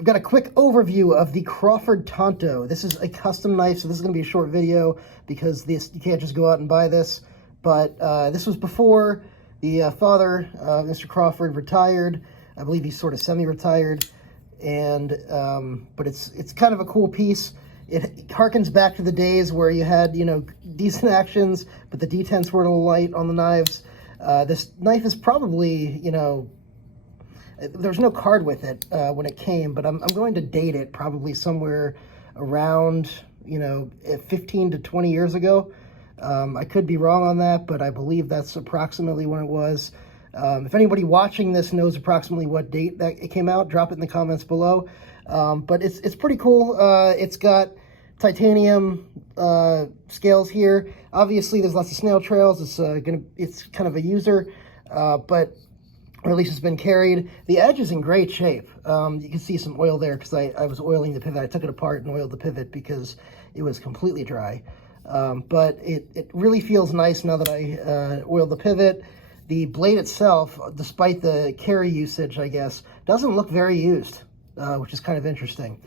I've got a quick overview of the Crawford Tanto. This is a custom knife, so this is going to be a short video because this you can't just go out and buy this. But this was before the father, Mr. Crawford, retired. I believe he's sort of semi-retired, and but it's kind of a cool piece. It harkens back to the days where you had, you know, decent actions, but the detents were a little light on the knives. This knife is probably, you know, there's no card with it when it came, but I'm going to date it probably somewhere around, you know, 15 to 20 years ago. I could be wrong on that, but I believe that's approximately when it was. If anybody watching this knows approximately what date that it came out, drop it in the comments below. But it's pretty cool. It's got titanium scales here. Obviously, there's lots of snail trails. It's kind of a user, but or at least it's been carried. The edge is in great shape. You can see some oil there because I was oiling the pivot. I took it apart and oiled the pivot because it was completely dry. But it really feels nice now that I oiled the pivot. The blade itself, despite the carry usage, I guess, doesn't look very used, which is kind of interesting.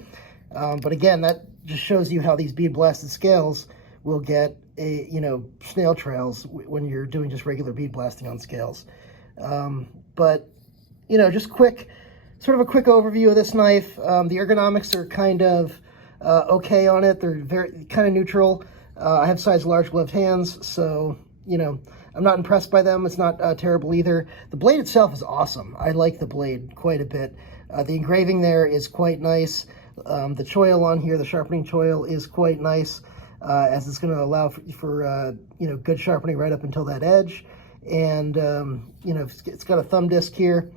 But again, that just shows you how these bead blasted scales will get snail trails when you're doing just regular bead blasting on scales. But just sort of a quick overview of this knife. The ergonomics are kind of okay on it. They're very kind of neutral. I have size large gloved hands, so I'm not impressed by them. It's not terrible either. The blade itself is awesome. I like the blade quite a bit. The engraving there is quite nice. The choil on here, the sharpening choil, is quite nice, as it's going to allow for good sharpening right up until that edge. And it's got a thumb disc here.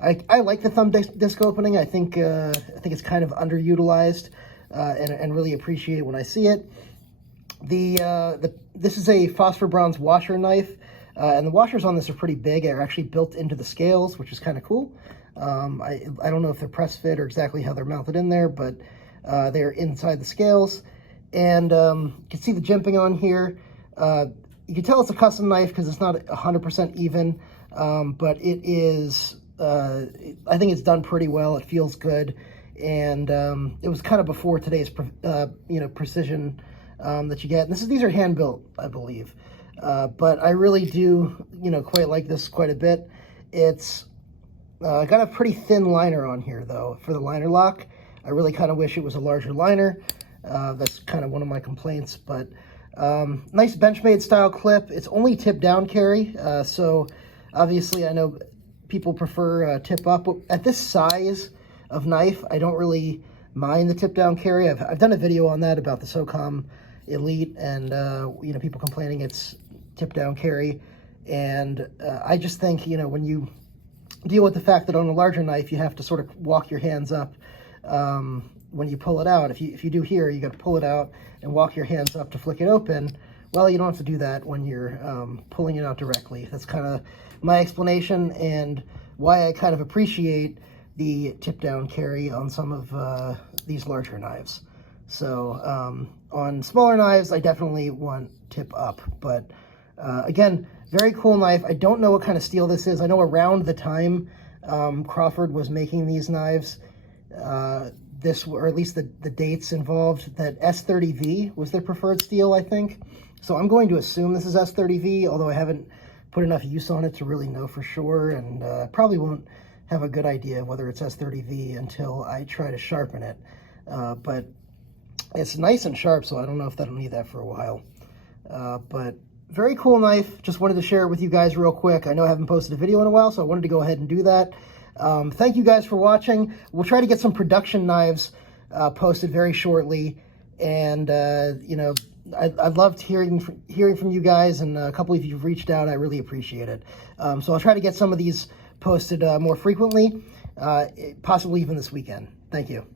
I like the thumb disc opening. I think it's kind of underutilized, and really appreciate when I see it. This is a phosphor bronze washer knife, and the washers on this are pretty big. They're actually built into the scales, which is kind of cool. I don't know if they're press fit or exactly how they're mounted in there, but they're inside the scales. And you can see the jimping on here. You can tell it's a custom knife because it's not 100% even, but it is, I think it's done pretty well. It feels good. And it was kind of before today's, precision that you get. And these are hand built, I believe. But I really do, quite like this quite a bit. It's got a pretty thin liner on here though for the liner lock. I really kind of wish it was a larger liner. That's kind of one of my complaints, but nice Benchmade style clip. It's only tip down carry. So obviously I know people prefer tip up. At this size of knife, I don't really mind the tip down carry. I've done a video on that about the Socom Elite, and people complaining it's tip down carry. And I just think, when you deal with the fact that on a larger knife you have to sort of walk your hands up when you pull it out. If you do here, you got to pull it out and walk your hands up to flick it open. Well, you don't have to do that when you're pulling it out directly. That's kind of my explanation and why I kind of appreciate the tip down carry on some of these larger knives. So on smaller knives, I definitely want tip up. But again, very cool knife. I don't know what kind of steel this is. I know around the time Crawford was making these knives, or at least the dates involved, that S30V was their preferred steel, I think. So I'm going to assume this is S30V, although I haven't put enough use on it to really know for sure, and probably won't have a good idea of whether it's S30V until I try to sharpen it. But it's nice and sharp, so I don't know if that'll need that for a while. But very cool knife. Just wanted to share it with you guys real quick. I know I haven't posted a video in a while, so I wanted to go ahead and do that. Thank you guys for watching. We'll try to get some production knives posted very shortly, and I loved hearing from you guys, and a couple of you have reached out. I really appreciate it. So I'll try to get some of these posted more frequently, possibly even this weekend. Thank you.